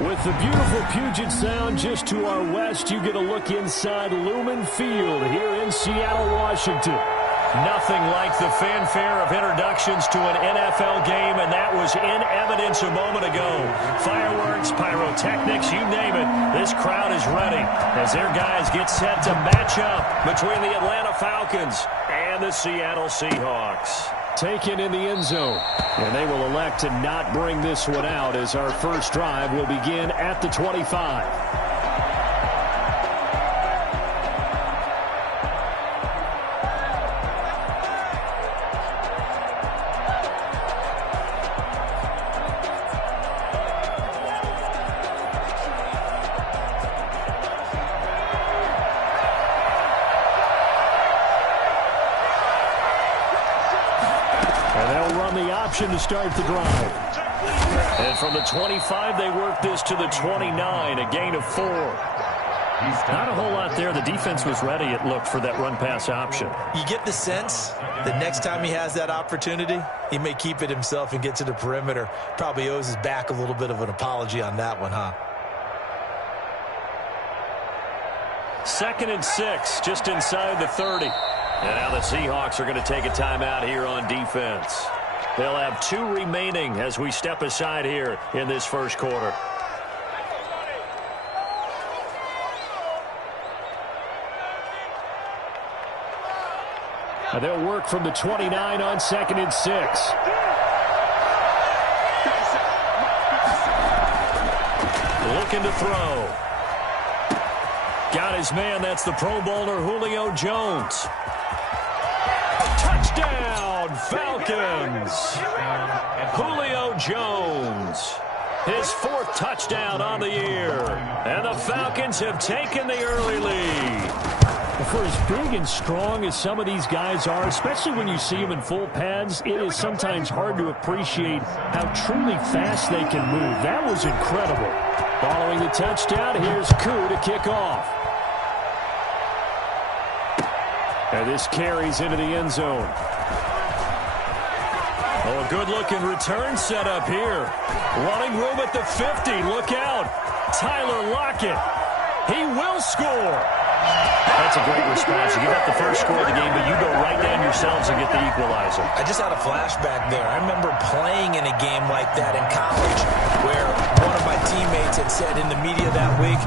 With the beautiful Puget Sound just to our west, you get a look inside Lumen Field here in Seattle, Washington. Nothing like the fanfare of introductions to an NFL game, and that was in evidence a moment ago. Fireworks, pyrotechnics, you name it. This crowd is ready as their guys get set to match up between the Atlanta Falcons and the Seattle Seahawks. Taken in the end zone, and they will elect to not bring this one out as our first drive will begin at the 25. To start the drive. And from the 25, they work this to the 29, a gain of 4. Not a whole lot there. The defense was ready, it looked, for that run-pass option. You get the sense that next time he has that opportunity, he may keep it himself and get to the perimeter. Probably owes his back a little bit of an apology on that one, huh? 2nd and 6, just inside the 30. And now the Seahawks are going to take a timeout here on defense. They'll have 2 remaining as we step aside here in this first quarter. And they'll work from the 29 on 2nd and 6. Looking to throw. Got his man. That's the Pro Bowler Julio Jones. Touchdown, Falcons! Julio Jones, his 4th touchdown on the year. And the Falcons have taken the early lead. For as big and strong as some of these guys are, especially when you see them in full pads, it is sometimes hard to appreciate how truly fast they can move. That was incredible. Following the touchdown, here's Koo to kick off. And this carries into the end zone. Oh, a good-looking return setup here. Running room at the 50. Look out. Tyler Lockett. He will score. That's a great response. You give up the first score of the game, but you go right down yourselves and get the equalizer. I just had a flashback there. I remember playing in a game like that in college where one of my teammates had said in the media that week,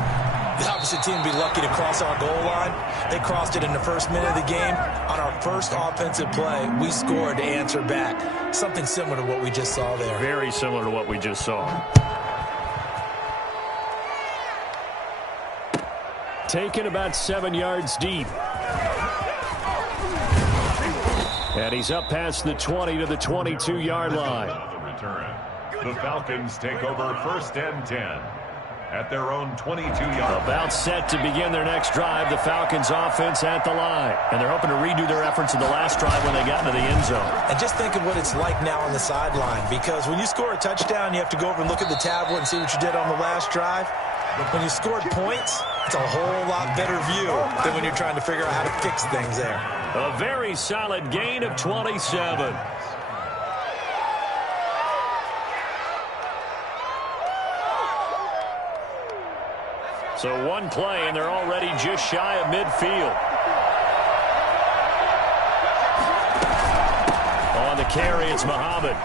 the opposite team would be lucky to cross our goal line. They crossed it in the first minute of the game. On our first offensive play, we scored to answer back. Something similar to what we just saw there. Very similar to what we just saw. Taken about 7 yards deep. And he's up past the 20 to the 22-yard line. The Falcons take over 1st and 10. At their own 22-yard. About set to begin their next drive. The Falcons offense at the line. And they're hoping to redo their efforts in the last drive when they got into the end zone. And just think of what it's like now on the sideline. Because when you score a touchdown, you have to go over and look at the tablet and see what you did on the last drive. When you scored points, it's a whole lot better view than when you're trying to figure out how to fix things there. A very solid gain of 27. So one play, and they're already just shy of midfield. On the carry, it's Muhammad.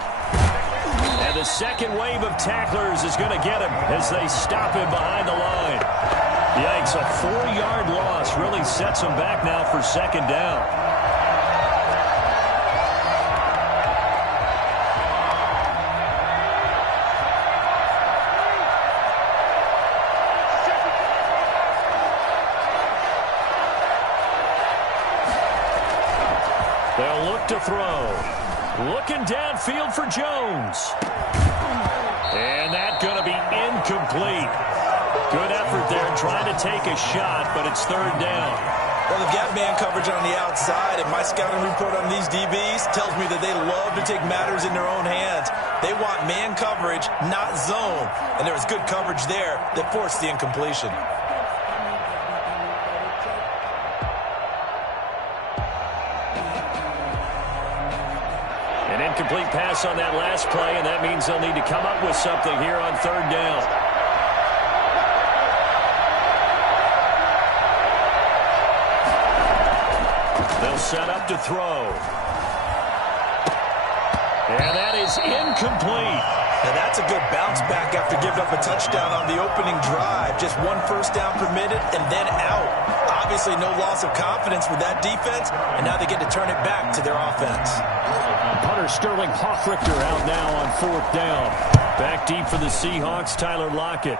And the second wave of tacklers is going to get him as they stop him behind the line. Yikes, a 4-yard loss really sets him back now for 2nd down. They'll look to throw. Looking downfield for Jones. And that's going to be incomplete. Good effort there trying to take a shot, but it's 3rd down. Well, they've got man coverage on the outside, and my scouting report on these DBs tells me that they love to take matters in their own hands. They want man coverage, not zone. And there was good coverage there that forced the incompletion. An incomplete pass on that last play, and that means they'll need to come up with something here on 3rd down. set up to throw. And that is incomplete. Now that's a good bounce back after giving up a touchdown on the opening drive. Just one first down permitted and then out. Obviously no loss of confidence with that defense, and now they get to turn it back to their offense. Punter Sterling Hoffrichter out now on 4th down. Back deep for the Seahawks, Tyler Lockett.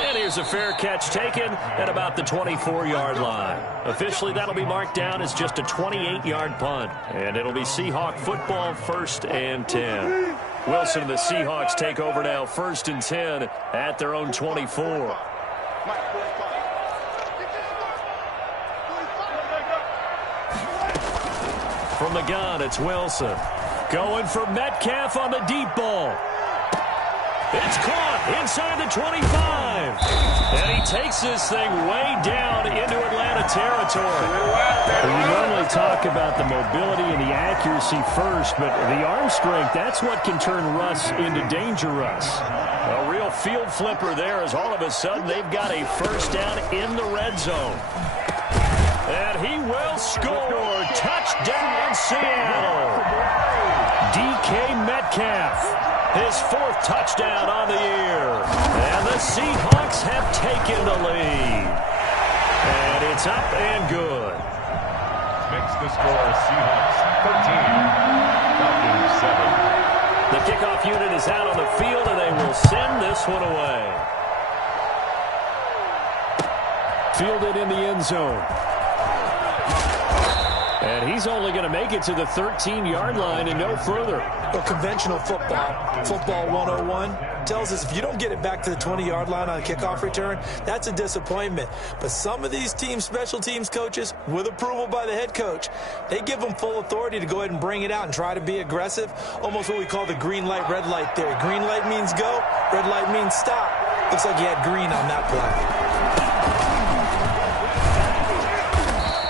And here's a fair catch taken at about the 24-yard line. Officially, that'll be marked down as just a 28-yard punt. And it'll be Seahawk football, 1st and 10. Wilson and the Seahawks take over now, 1st and 10 at their own 24. From the gun, it's Wilson. Going for Metcalf on the deep ball. It's caught inside the 25. And he takes this thing way down into Atlanta territory. We normally talk about the mobility and the accuracy first, but the arm strength, that's what can turn Russ into danger Russ. A real field flipper there as all of a sudden they've got a first down in the red zone. And he will score. Touchdown, Seattle. DK Metcalf. His 4th touchdown on the year. And the Seahawks have taken the lead. And it's up and good. Makes the score Seahawks 13, Falcons 7. The kickoff unit is out on the field, and they will send this one away. Fielded in the end zone. And he's only going to make it to the 13-yard line and no further. Well, conventional football 101, tells us if you don't get it back to the 20-yard line on a kickoff return, that's a disappointment. But some of these special teams coaches, with approval by the head coach, they give them full authority to go ahead and bring it out and try to be aggressive, almost what we call the green light, red light theory. Green light means go, red light means stop. Looks like he had green on that play.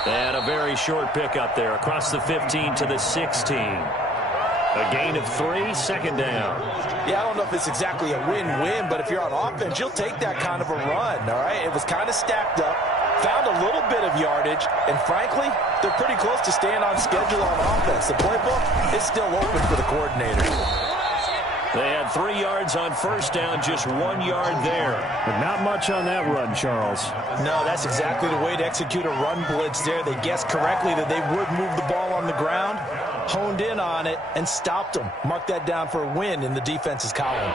And a very short pickup there across the 15 to the 16. A gain of 3, 2nd down. Yeah, I don't know if it's exactly a win-win, but if you're on offense, you'll take that kind of a run, all right? It was kind of stacked up, found a little bit of yardage, and frankly, they're pretty close to staying on schedule on offense. The playbook is still open for the coordinator. They had 3 yards on first down, just 1 yard there. But not much on that run, Charles. No, that's exactly the way to execute a run blitz there. They guessed correctly that they would move the ball on the ground, honed in on it, and stopped them. Mark that down for a win in the defense's column.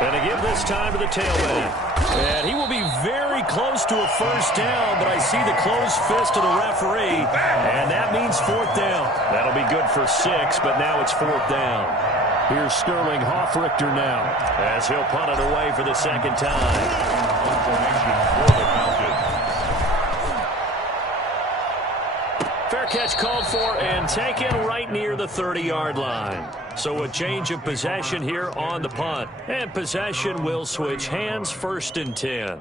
And to give this time to the tailback. And he will be very close to a first down, but I see the closed fist of the referee, and that means 4th down. That'll be good for 6, but now it's 4th down. Here's Sterling Hoffrichter now, as he'll punt it away for the 2nd time. Fair catch called for and taken right near the 30-yard line. So a change of possession here on the punt. And possession will switch hands, 1st and 10.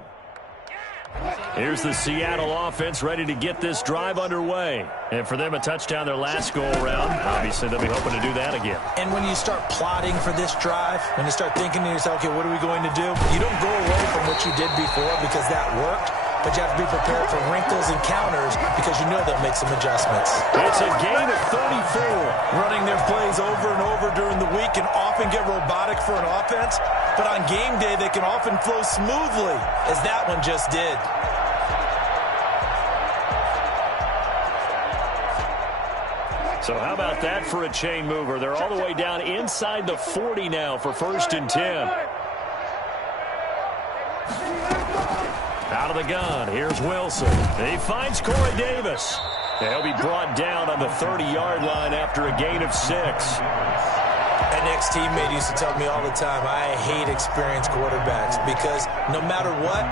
Here's the Seattle offense ready to get this drive underway. And for them, a touchdown their last go-around. Obviously, they'll be hoping to do that again. And when you start plotting for this drive, when you start thinking to yourself, okay, what are we going to do? You don't go away from what you did before because that worked. But you have to be prepared for wrinkles and counters because you know they'll make some adjustments. It's a gain of 34. Running their plays over and over during the week can often get robotic for an offense, but on game day they can often flow smoothly, as that one just did. So how about that for a chain mover? They're all the way down inside the 40 now for 1st and 10. Out of the gun, here's Wilson. He finds Corey Davis. He'll be brought down on the 30-yard line after a gain of 6. An ex-teammate used to tell me all the time, I hate experienced quarterbacks because no matter what,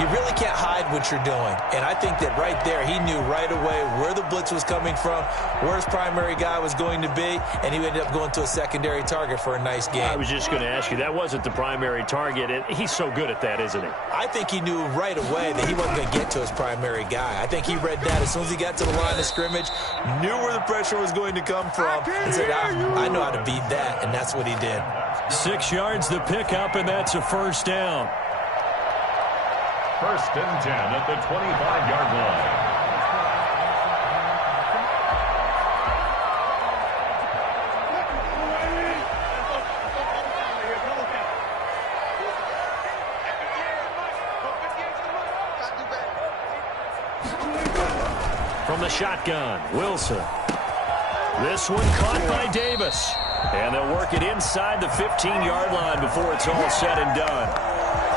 you really can't hide what you're doing. And I think that right there, he knew right away where the blitz was coming from, where his primary guy was going to be, and he ended up going to a secondary target for a nice game. I was just going to ask you, that wasn't the primary target. He's so good at that, isn't he? I think he knew right away that he wasn't going to get to his primary guy. I think he read that as soon as he got to the line of scrimmage, knew where the pressure was going to come from, and said, I know how to beat that, and that's what he did. 6 yards the pickup, and that's a first down. first and 10 at the 25-yard line. From the shotgun, Wilson. This one caught by Davis. And they'll work it inside the 15-yard line before it's all said and done.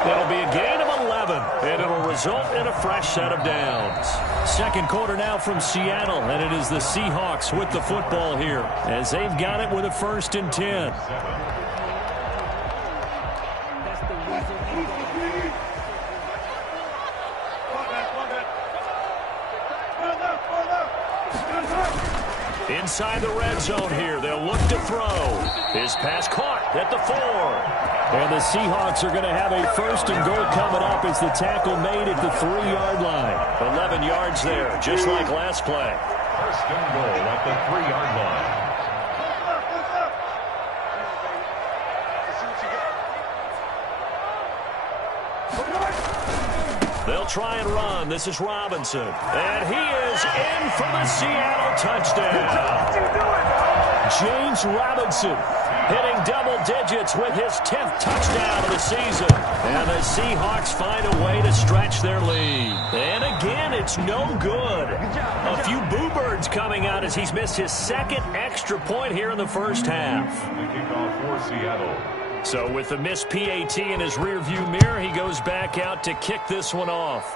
It'll be a gain of 11, and it'll result in a fresh set of downs. Second quarter now from Seattle, and it is the Seahawks with the football here as they've got it with a first and 10. Inside the red zone here, they'll look to throw. His pass caught at the 4. And the Seahawks are going to have a first and goal coming up as the tackle made at the 3-yard line. 11 yards there, just like last play. First and goal at the 3-yard line. They'll try and run. This is Robinson. And he is in for the Seattle touchdown. James Robinson hitting double digits with his 10th touchdown of the season. And the Seahawks find a way to stretch their lead. And again, it's no good. A few boo birds coming out as he's missed his second extra point here in the first half. The kickoff for Seattle. So with the missed PAT in his rearview mirror, he goes back out to kick this one off.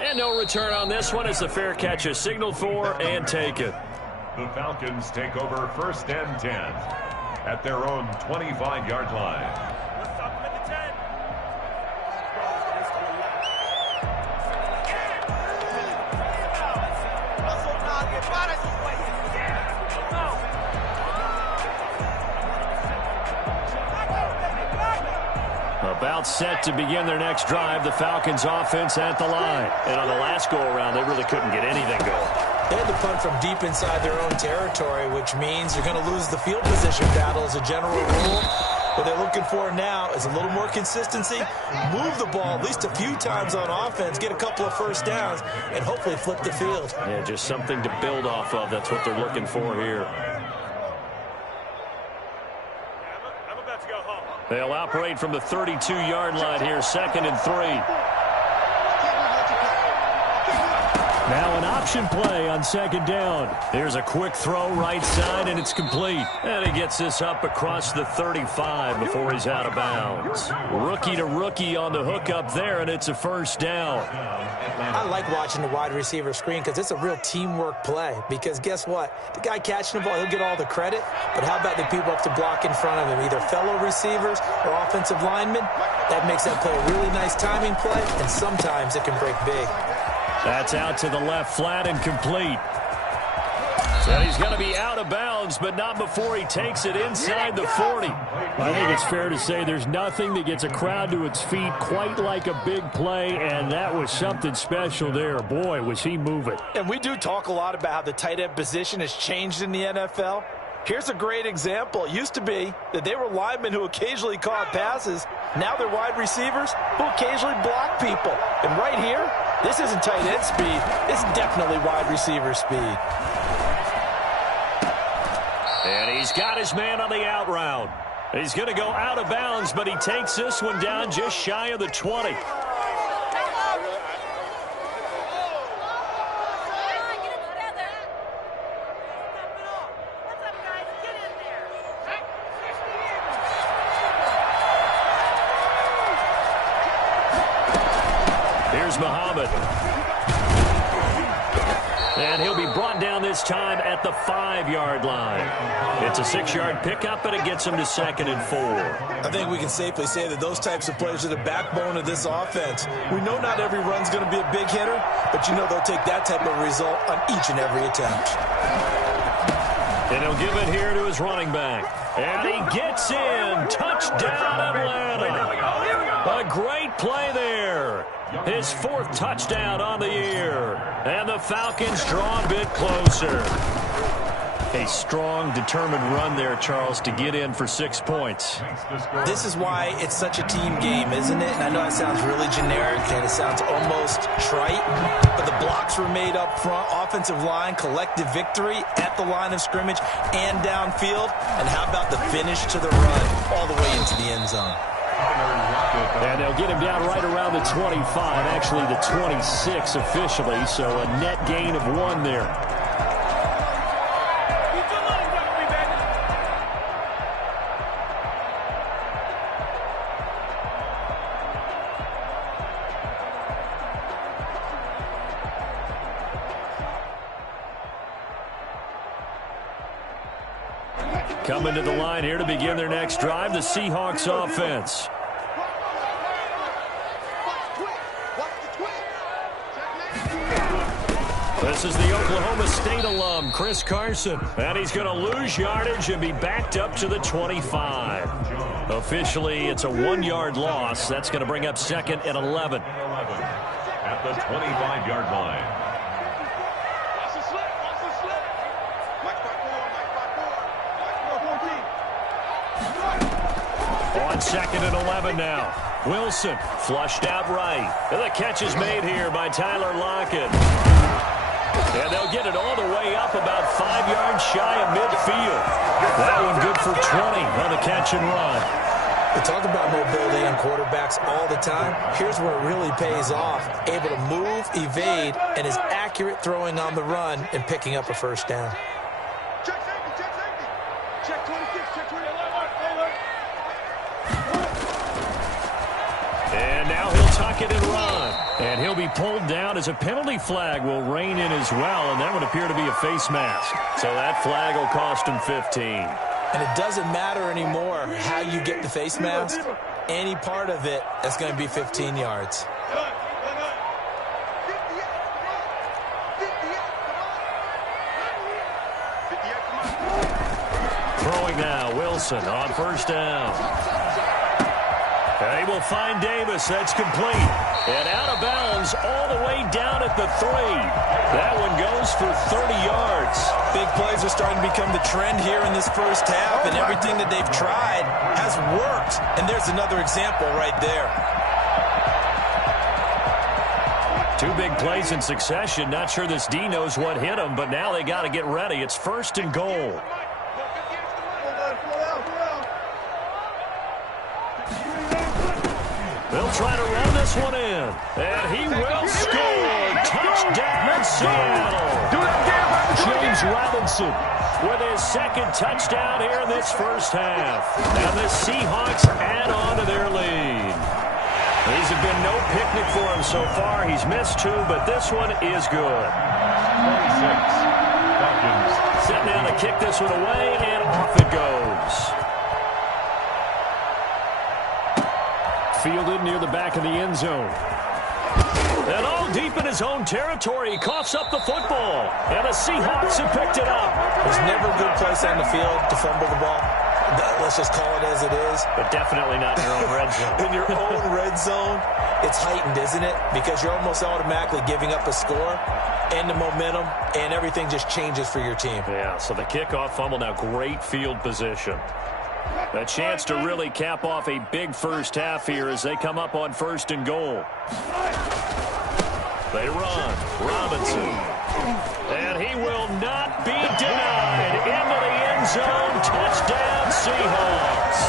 And no return on this one as the fair catch is signaled for and taken. The Falcons take over first and 10 at their own 25-yard line. About set to begin their next drive, the Falcons offense at the line. And on the last go-around, they really couldn't get anything going. They had to punt from deep inside their own territory, which means you're going to lose the field position battle as a general rule. What they're looking for now is a little more consistency, move the ball at least a few times on offense, get a couple of first downs, and hopefully flip the field. Yeah, just something to build off of. That's what they're looking for here. They'll operate from the 32-yard line here, second and 3. Now an option play on second down. Here's a quick throw right side, and it's complete. And he gets this up across the 35 before he's out of bounds. Rookie to rookie on the hook up there, and it's a first down. I like watching the wide receiver screen because it's a real teamwork play. Because guess what? The guy catching the ball, he'll get all the credit. But how about the people up to block in front of him, either fellow receivers or offensive linemen? That makes that play a really nice timing play, and sometimes it can break big. That's out to the left flat and complete. So he's going to be out of bounds, but not before he takes it inside the 40. I think it's fair to say there's nothing that gets a crowd to its feet quite like a big play, and that was something special there. Boy, was he moving. And we do talk a lot about how the tight end position has changed in the NFL. Here's a great example. It used to be that they were linemen who occasionally caught passes. Now they're wide receivers who occasionally block people. And right here, this isn't tight end speed. It's definitely wide receiver speed. And he's got his man on the out route. He's going to go out of bounds, but he takes this one down just shy of the 20. Here's Muhammad. And he'll be brought down this time at the 5-yard line. It's a 6-yard pickup, and it gets him to second and 4. I think we can safely say that those types of plays are the backbone of this offense. We know not every run's going to be a big hitter, but you know they'll take that type of result on each and every attempt. And he'll give it here to his running back. And he gets in. Touchdown, Atlanta. A great play there. His 4th touchdown on the year. And the Falcons draw a bit closer. A strong, determined run there, Charles, to get in for 6 points. This is why it's such a team game, isn't it? And I know that sounds really generic and it sounds almost trite, but the blocks were made up front, offensive line, collective victory at the line of scrimmage and downfield. And how about the finish to the run all the way into the end zone? And they'll get him down right around the 25, actually the 26 officially, so a net gain of 1 there. Coming to the line here to begin their next drive, the Seahawks offense. This is the Oklahoma State alum, Chris Carson. And he's going to lose yardage and be backed up to the 25. Officially, it's a 1-yard loss. That's going to bring up 2nd and 11. At the 25-yard line. On 2nd and 11 now. Wilson flushed out right. And the catch is made here by Tyler Lockett. And they'll get it all the way up about 5 yards shy of midfield. That one good for 20 on the catch and run. We talk about mobility on quarterbacks all the time. Here's where it really pays off. Able to move, evade, and is accurate throwing on the run and picking up a first down. Check safety, check safety. Check 26, check 28. And now he'll tuck it and run. And he'll be pulled down as a penalty flag will rein in as well, and that would appear to be a face mask. So that flag will cost him 15. And it doesn't matter anymore how you get the face mask. Any part of it, that's going to be 15 yards. Throwing now, Wilson on first down. They will find Davis. That's complete. And out of bounds all the way down at the 3. That one goes for 30 yards. Big plays are starting to become the trend here in this first half, and everything that they've tried has worked. And there's another example right there. 2 big plays in succession. Not sure this D knows what hit him, but now they got to get ready. It's 1st and goal. They'll try to run this one in. And he will score. Touchdown, Seattle. James Robinson with his 2nd touchdown here in this first half. And the Seahawks add on to their lead. These have been no picnic for him so far. He's missed 2, but this one is good. 26. Falcons. Setting down to kick this one away, and off it goes. Fielded near the back of the end zone. And all deep in his own territory. He coughs up the football. And the Seahawks have picked it up. There's never a good place on the field to fumble the ball. Let's just call it as it is. But definitely not in your own red zone. In your own red zone, it's heightened, isn't it? Because you're almost automatically giving up a score and the momentum, and everything just changes for your team. Yeah, so the kickoff fumble, now great field position. A chance to really cap off a big first half here as they come up on 1st and goal. They run. Robinson. And he will not be denied. Into the end zone. Touchdown, Seahawks.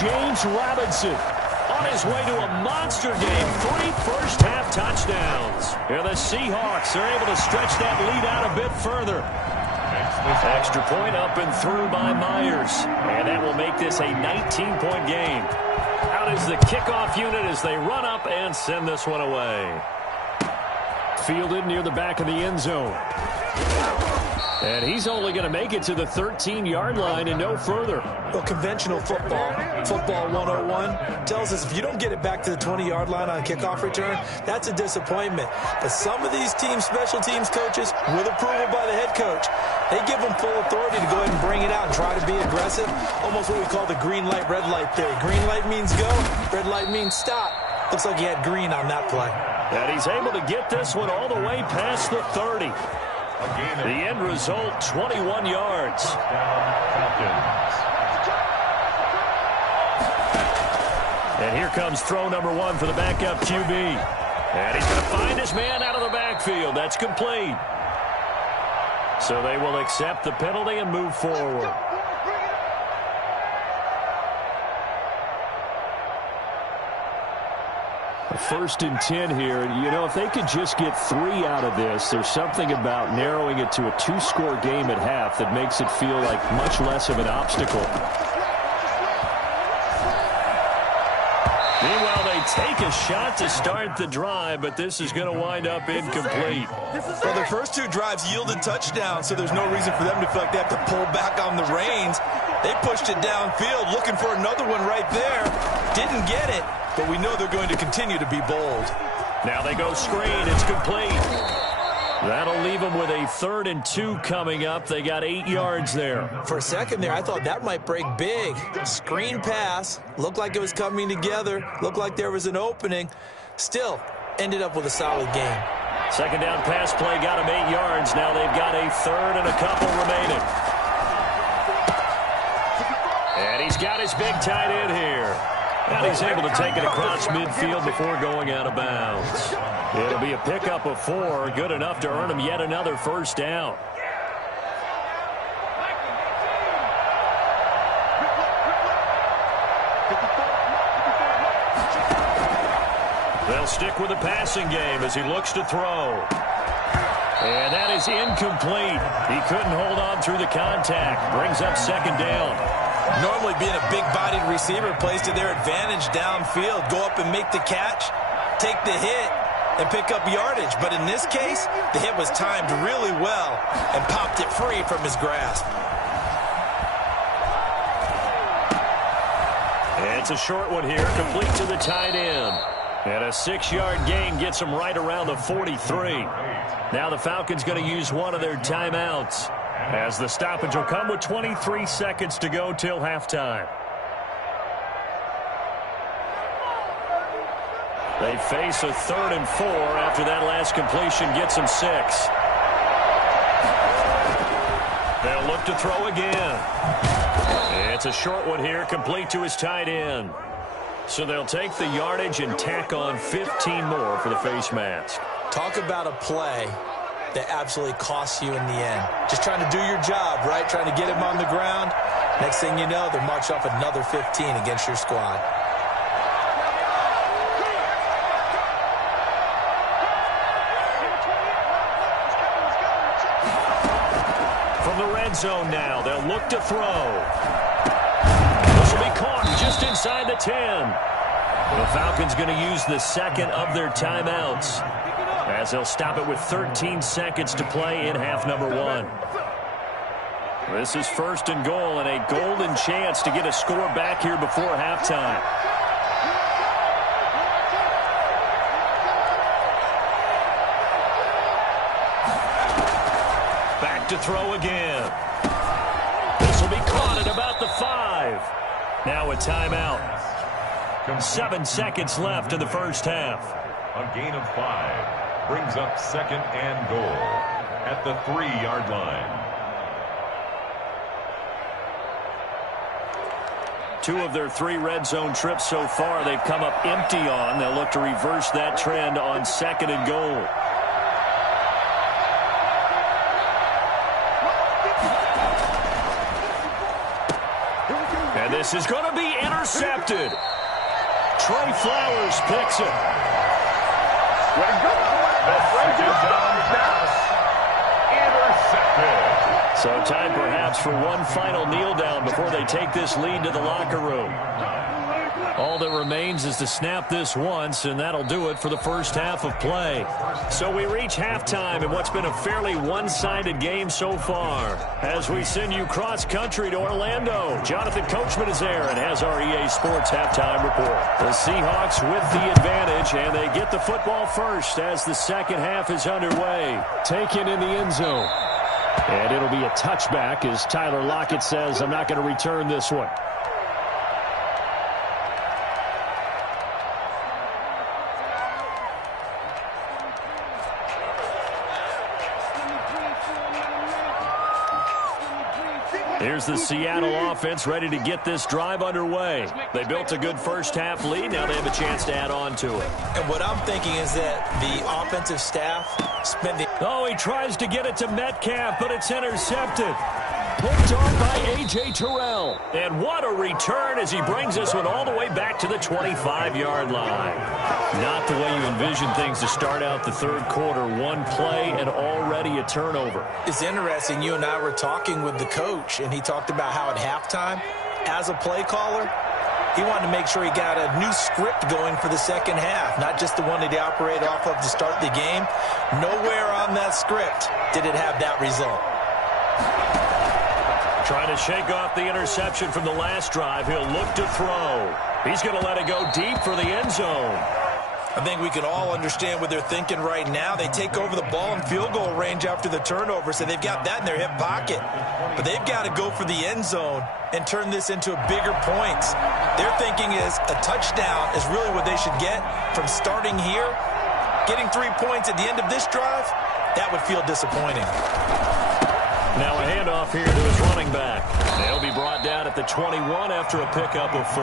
James Robinson on his way to a monster game. 3 first-half touchdowns. And the Seahawks are able to stretch that lead out a bit further. Extra point up and through by Myers. And that will make this a 19-point game. Out is the kickoff unit as they run up and send this one away. Fielded near the back of the end zone. And he's only going to make it to the 13-yard line and no further. Well, conventional football 101, tells us if you don't get it back to the 20-yard line on kickoff return, that's a disappointment. But some of these teams, special teams coaches, with approval by the head coach, they give them full authority to go ahead and bring it out and try to be aggressive. Almost what we call the green light, red light theory. Green light means go, red light means stop. Looks like he had green on that play. And he's able to get this one all the way past the 30. The end result, 21 yards. And here comes throw number 1 for the backup QB. And he's going to find his man out of the backfield. That's complete. So they will accept the penalty and move forward. First and 10 here. You know, if they could just get 3 out of this, there's something about narrowing it to a 2-score game at half that makes it feel like much less of an obstacle. Meanwhile, they take a shot to start the drive, but this is going to wind up incomplete. Well, their first 2 drives yielded touchdowns, so there's no reason for them to feel like they have to pull back on the reins. They pushed it downfield, looking for another one right there. Didn't get it, but we know they're going to continue to be bold. Now they go screen. It's complete. That'll leave them with a 3rd and 2 coming up. They got 8 yards there. For a second there, I thought that might break big. Screen pass. Looked like it was coming together. Looked like there was an opening. Still, ended up with a solid game. Second down pass play got them 8 yards. Now they've got a 3rd and a couple remaining. And he's got his big tight end here. And he's able to take it across midfield before going out of bounds. It'll be a pickup of 4, good enough to earn him yet another first down. They'll stick with the passing game as he looks to throw. And that is incomplete. He couldn't hold on through the contact. Brings up second down. Normally being a big-bodied receiver plays to their advantage downfield. Go up and make the catch, take the hit, and pick up yardage. But in this case, the hit was timed really well and popped it free from his grasp. And it's a short one here, complete to the tight end. And a 6-yard gain gets him right around the 43. Now the Falcons going to use one of their timeouts, as the stoppage will come with 23 seconds to go till halftime. They face a 3rd and 4 after that last completion gets them 6. They'll look to throw again. It's a short one here, complete to his tight end. So they'll take the yardage and tack on 15 more for the face mask. Talk about a play that absolutely costs you in the end. Just trying to do your job, right? Trying to get him on the ground. Next thing you know, they're marching off another 15 against your squad. From the red zone now, they'll look to throw. This will be caught just inside the 10. The Falcons going to use the second of their timeouts, as they'll stop it with 13 seconds to play in half number 1. This is 1st and goal, and a golden chance to get a score back here before halftime. Back to throw again. This will be caught at about the 5. Now a timeout. 7 seconds left in the first half. A gain of 5 brings up 2nd and goal at the 3-yard line. 2 of their 3 red zone trips so far they've come up empty on. They'll look to reverse that trend on 2nd and goal. And this is going to be intercepted. Trey Flowers picks it. Way to go. The second down pass intercepted. So time perhaps for one final kneel down before they take this lead to the locker room. All that remains is to snap this once, and that'll do it for the first half of play. So we reach halftime in what's been a fairly one-sided game so far. As we send you cross-country to Orlando, Jonathan Coachman is there and has our EA Sports halftime report. The Seahawks with the advantage, and they get the football first as the second half is underway. Taken in the end zone. And it'll be a touchback as Tyler Lockett says, I'm not going to return this one. Here's the Seattle offense ready to get this drive underway. They built a good first-half lead. Now they have a chance to add on to it. And what I'm thinking is that the offensive staff spent the... Oh, he tries to get it to Metcalf, but it's intercepted. Picked off by A.J. Terrell. And what a return as he brings this one all the way back to the 25-yard line. Not the way you envision things to start out the third quarter. One play and already a turnover. It's interesting. You and I were talking with the coach, and he talked about how at halftime, as a play caller, he wanted to make sure he got a new script going for the second half, not just the one that he operated off of to start the game. Nowhere on that script did it have that result. Trying to shake off the interception from the last drive. He'll look to throw. He's going to let it go deep for the end zone. I think we can all understand what they're thinking right now. They take over the ball in field goal range after the turnover, so they've got that in their hip pocket. But they've got to go for the end zone and turn this into bigger points. Their thinking is a touchdown is really what they should get from starting here. Getting 3 points at the end of this drive, that would feel disappointing. Now a handoff here to his running back. They'll be brought down at the 21 after a pickup of 4.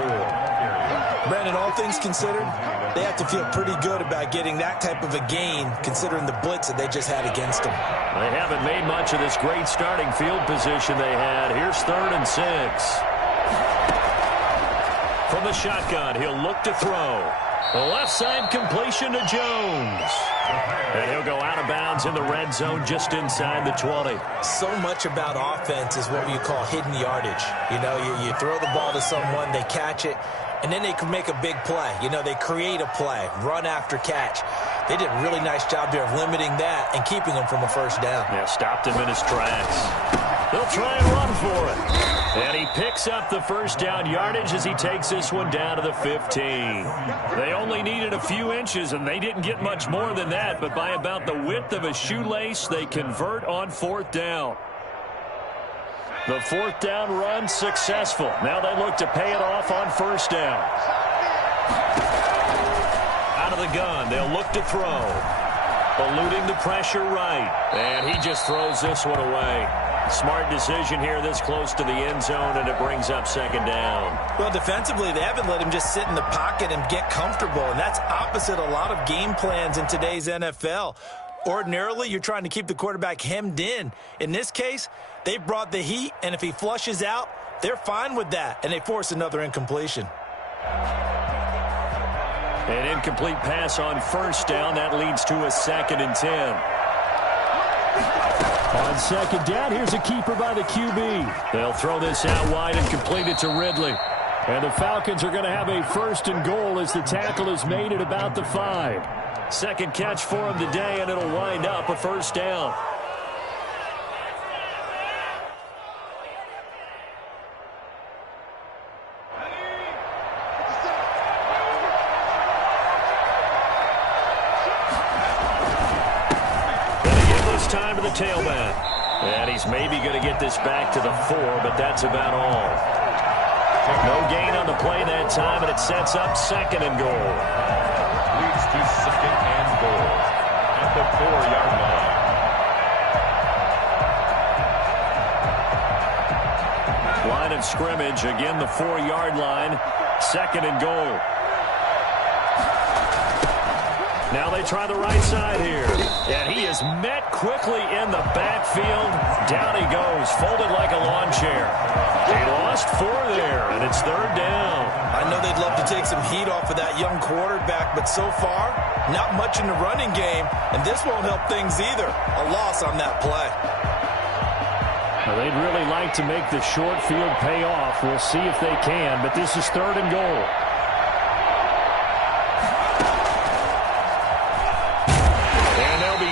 Brandon, all things considered, they have to feel pretty good about getting that type of a gain considering the blitz that they just had against them. They haven't made much of this great starting field position they had. Here's 3rd and 6. From the shotgun, he'll look to throw. The left side completion to Jones. And he'll go out of bounds in the red zone just inside the 20. So much about offense is what you call hidden yardage. You know, you throw the ball to someone, they catch it, and then they can make a big play. You know, they create a play, run after catch. They did a really nice job there of limiting that and keeping them from a first down. Yeah, stopped him in his tracks. They'll try and run for it. And he picks up the first down yardage as he takes this one down to the 15. They only needed a few inches, and they didn't get much more than that. But by about the width of a shoelace, they convert on 4th down. The 4th down run successful. Now they look to pay it off on 1st down. Out of the gun, they'll look to throw. Eluding the pressure right. And he just throws this one away. Smart decision here this close to the end zone, and it brings up 2nd down. Well, defensively, they haven't let him just sit in the pocket and get comfortable, and that's opposite a lot of game plans in today's NFL. Ordinarily, you're trying to keep the quarterback hemmed in. In this case, they brought the heat, and if he flushes out, they're fine with that, and they force another incompletion. An incomplete pass on 1st down. That leads to a 2nd and 10. On 2nd down, here's a keeper by the QB. They'll throw this out wide and complete it to Ridley. And the Falcons are going to have a 1st and goal as the tackle is made at about the 5. Second catch for him today, and it'll wind up a 1st down. Time to the tailback. And he's maybe going to get this back to the 4, but that's about all. No gain on the play that time, and it sets up 2nd and goal. Leads to 2nd and goal at the 4-yard line. Line of scrimmage, again the 4-yard line. 2nd and goal. Now they try the right side here. And he is met quickly in the backfield. Down he goes, folded like a lawn chair. He lost 4 there, and it's 3rd down. I know they'd love to take some heat off of that young quarterback, but so far, not much in the running game, and this won't help things either. A loss on that play. Well, they'd really like to make the short field pay off. We'll see if they can, but this is 3rd and goal.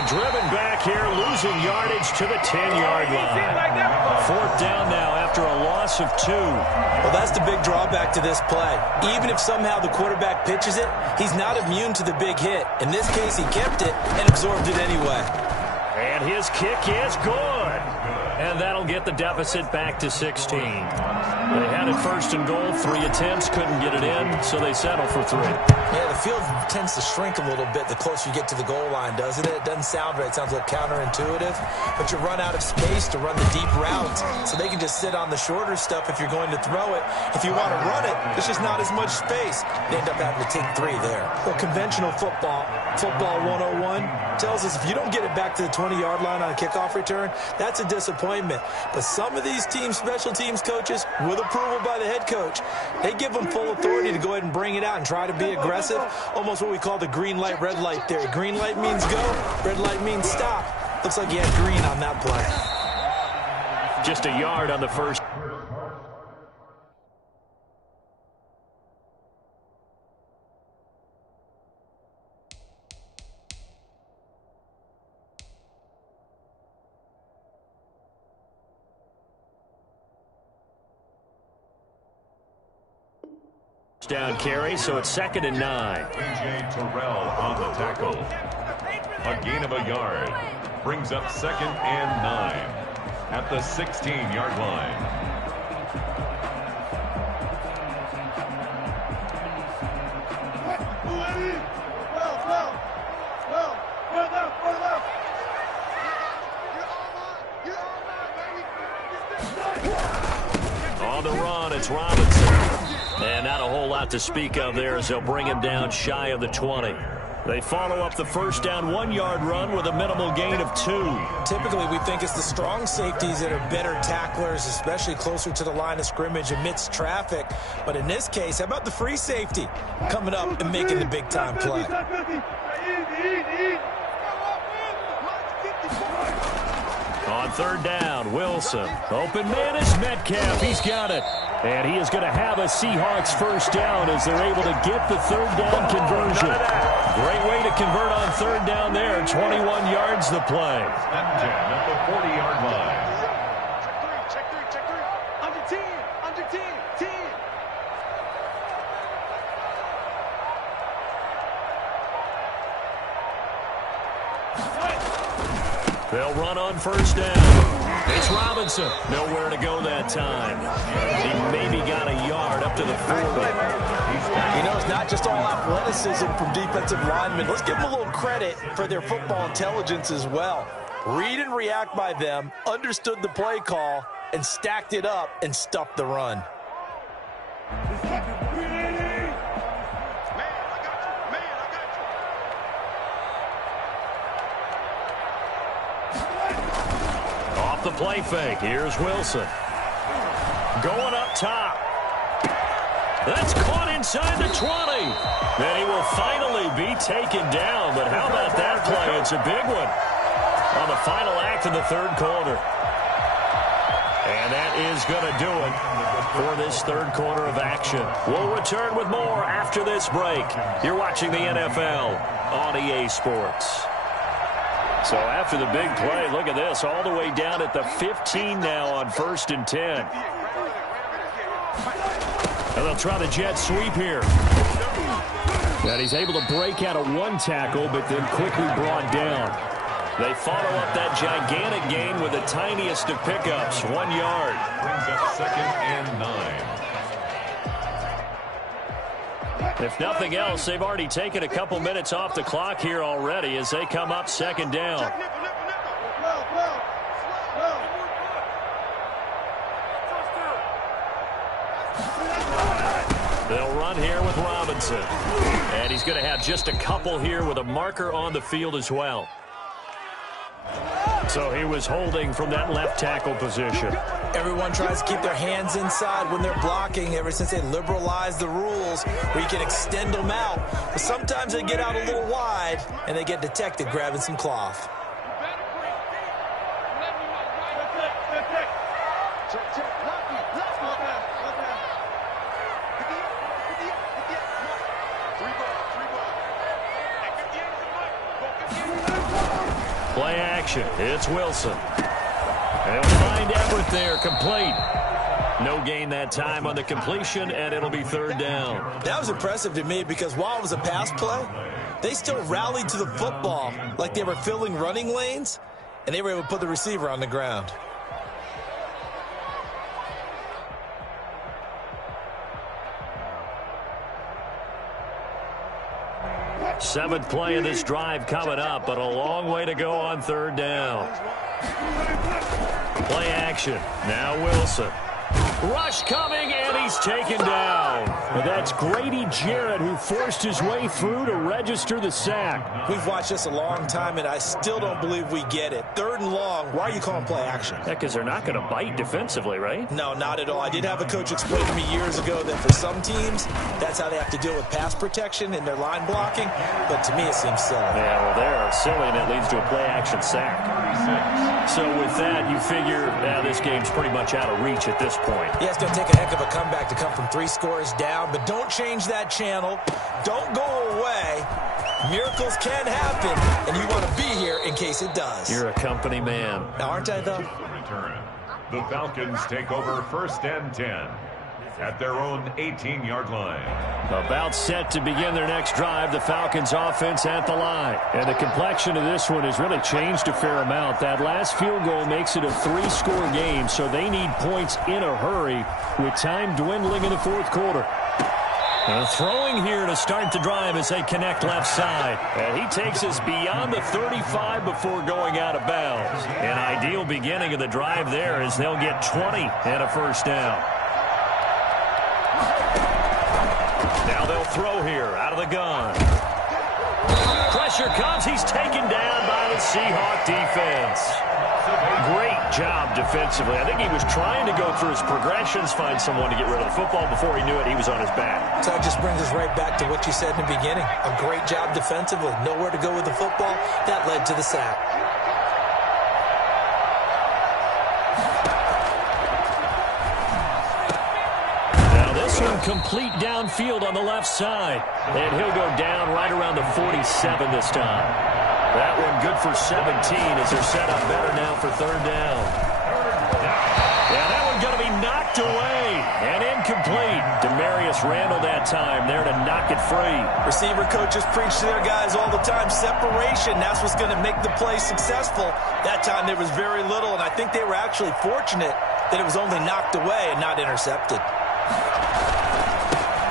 Driven back here, losing yardage to the 10-yard line. 4th down now after a loss of 2. Well, that's the big drawback to this play. Even if somehow the quarterback pitches it, he's not immune to the big hit. In this case, he kept it and absorbed it anyway. And his kick is good. And that'll get the deficit back to 16. They had it first and goal, 3 attempts, couldn't get it in, so they settle for 3. Yeah, the field tends to shrink a little bit the closer you get to the goal line, doesn't it? It doesn't sound right. It sounds a little counterintuitive. But you run out of space to run the deep routes, so they can just sit on the shorter stuff if you're going to throw it. If you want to run it, there's just not as much space. They end up having to take 3 there. Well, conventional football 101, tells us if you don't get it back to the 20-yard line on a kickoff return, that's a disappointment. But some of these teams, special teams coaches, with approval by the head coach, they give them full authority to go ahead and bring it out and try to be aggressive, almost what we call the green light, red light theory. Green light means go, red light means stop. Looks like he had green on that play. Just a yard on the first. Down carry, so it's 2nd and 9. A.J. Terrell on the tackle. A gain of a yard. Brings up 2nd and 9 at the 16-yard line. On the run, it's Robinson. And not a whole lot to speak of there as they'll bring him down shy of the 20. They follow up the first down 1-yard run with a minimal gain of 2. Typically, we think it's the strong safeties that are better tacklers, especially closer to the line of scrimmage amidst traffic. But in this case, how about the free safety coming up and making the big-time play? On 3rd down, Wilson. Open man is Metcalf. He's got it. And he is going to have a Seahawks first down as they're able to get the 3rd down conversion. Great way to convert on 3rd down there. 21 yards the play. And 10 at the 40-yard line. Check three. Under 10. They'll run on first down. It's Robinson. Nowhere to go that time. He maybe got a yard up to the 40. You know, it's not just all athleticism from defensive linemen. Let's give them a little credit for their football intelligence as well. Read and react by them, understood the play call, and stacked it up and stuffed the run. Off the play fake. Here's Wilson. Going up top. That's caught inside the 20. Then he will finally be taken down. But how about that play? It's a big one on the final act of the 3rd quarter. And that is going to do it for this 3rd quarter of action. We'll return with more after this break. You're watching the NFL on EA Sports. So after the big play, look at this, all the way down at the 15 now on 1st and 10. And they'll try the jet sweep here. And he's able to break out of 1 tackle, but then quickly brought down. They follow up that gigantic gain with the tiniest of pickups, 1 yard. Brings up 2nd and 9. If nothing else, they've already taken a couple minutes off the clock here already as they come up 2nd down. They'll run here with Robinson. And he's going to have just a couple here with a marker on the field as well. So he was holding from that left tackle position. Everyone tries to keep their hands inside when they're blocking ever since they liberalized the rules where you can extend them out. But sometimes they get out a little wide and they get detected grabbing some cloth. Play action. It's Wilson. And he'll find Everett there, complete. No gain that time on the completion, and it'll be 3rd down. That was impressive to me because while it was a pass play, they still rallied to the football like they were filling running lanes, and they were able to put the receiver on the ground. Seventh play of this drive coming up, but a long way to go on third down. Play action. Now Wilson. Rush coming, and he's taken down. But that's Grady Jarrett who forced his way through to register the sack. We've watched this a long time, and I still don't believe we get it. Third and long, why are you calling play action? Yeah, because they're not going to bite defensively, right? No, not at all. I did have a coach explain to me years ago that for some teams, that's how they have to deal with pass protection and their line blocking. But to me, it seems silly. Yeah, well, they're silly, and it leads to a play action sack. So with that, you figure this game's pretty much out of reach at this point. Yeah, it's going to take a heck of a comeback to come from 3 scores down, but don't change that channel. Don't go away. Miracles can happen, and you want to be here in case it does. You're a company man. Aren't I, though? Return. The Falcons take over 1st and 10 at their own 18-yard line. About set to begin their next drive, the Falcons offense at the line. And the complexion of this one has really changed a fair amount. That last field goal makes it a 3-score game, so they need points in a hurry with time dwindling in the 4th quarter. Throwing here to start the drive as they connect left side. And he takes us beyond the 35 before going out of bounds. An ideal beginning of the drive there as they'll get 20 and a first down. Now they'll throw here out of the gun. Pressure comes. He's taken down by the Seahawk defense. Great job defensively. I think he was trying to go through his progressions, find someone to get rid of the football. Before he knew it, he was on his back. So that just brings us right back to what you said in the beginning. A great job defensively. Nowhere to go with the football. That led to the sack. Complete downfield on the left side. And he'll go down right around the 47 this time. That one good for 17 as they're set up better now for third down. Yeah, that one going to be knocked away and incomplete. Demarius Randall that time there to knock it free. Receiver coaches preach to their guys all the time. Separation, that's what's going to make the play successful. That time there was very little, and I think they were actually fortunate that it was only knocked away and not intercepted.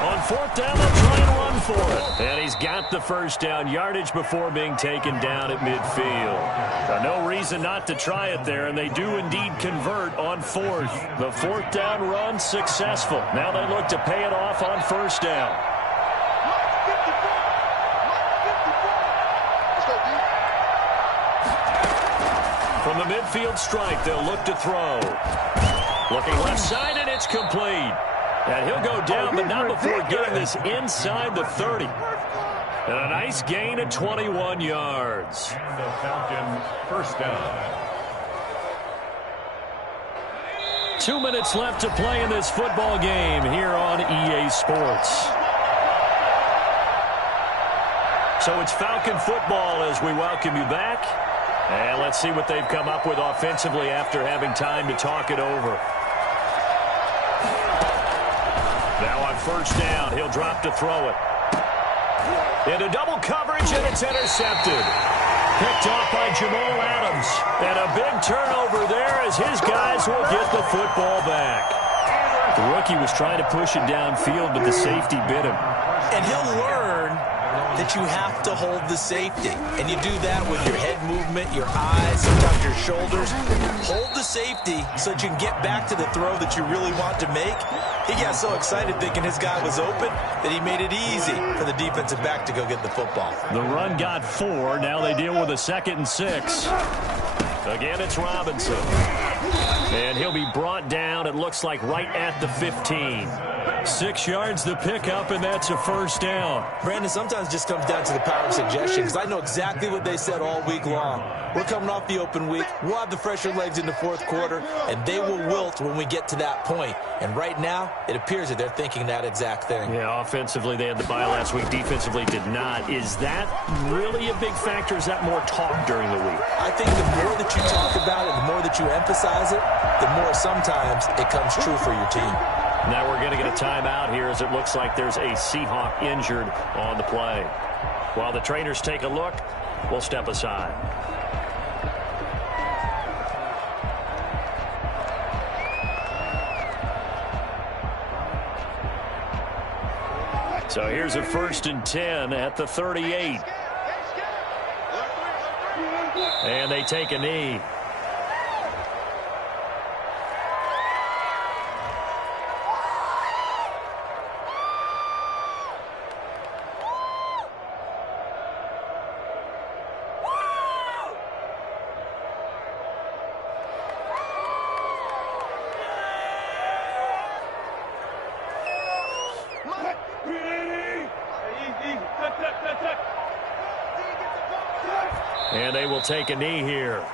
On 4th down, they'll try and run for it. And he's got the first down yardage before being taken down at midfield. No reason not to try it there, and they do indeed convert on 4th. The 4th down run successful. Now they look to pay it off on 1st down. From the midfield strike, they'll look to throw. Looking left side, and it's complete. And he'll go down, but not before getting this inside the 30. And a nice gain of 21 yards. And the Falcons first down. 2 minutes left to play in this football game here on EA Sports. So it's Falcon football as we welcome you back. And let's see what they've come up with offensively after having time to talk it over. Now on 1st down, he'll drop to throw it. Into double coverage, and it's intercepted. Picked off by Jamal Adams. And a big turnover there as his guys will get the football back. The rookie was trying to push it downfield, but the safety bit him. And he'll learn that you have to hold the safety. And you do that with your head movement, your eyes, sometimes your shoulders. Hold the safety so that you can get back to the throw that you really want to make. He got so excited thinking his guy was open that he made it easy for the defensive back to go get the football. The run got 4. Now they deal with a 2nd and 6. Again, it's Robinson. And he'll be brought down, it looks like, right at the 15. 6 yards the pickup, and that's a first down. Brandon, sometimes it just comes down to the power of suggestion, because I know exactly what they said all week long. We're coming off the open week. We'll have the fresher legs in the 4th quarter, and they will wilt when we get to that point. And right now, it appears that they're thinking that exact thing. Yeah, offensively, they had the bye last week. Defensively, did not. Is that really a big factor? Is that more talk during the week? I think the more that you talk about it, the more that you emphasize it, the more sometimes it comes true for your team. Now we're going to get a timeout here as it looks like there's a Seahawk injured on the play. While the trainers take a look, we'll step aside. So here's a 1st and 10 at the 38. And they take a knee. And they will take a knee here.